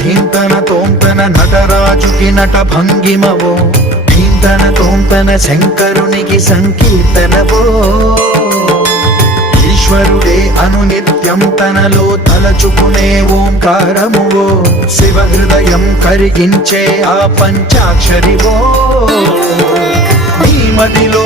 ధీంతన తోంతన నటరాజుకి నట భంగిమవో ధీంతన తోంతన శంకరునికి సంకీర్తనవో ఈశ్వరుడే అనునిత్యం తనలో తలచుకునే ఓంకారమువో శివ హృదయం కరిగించే ఆ పంచాక్షరివో నీ మదిలో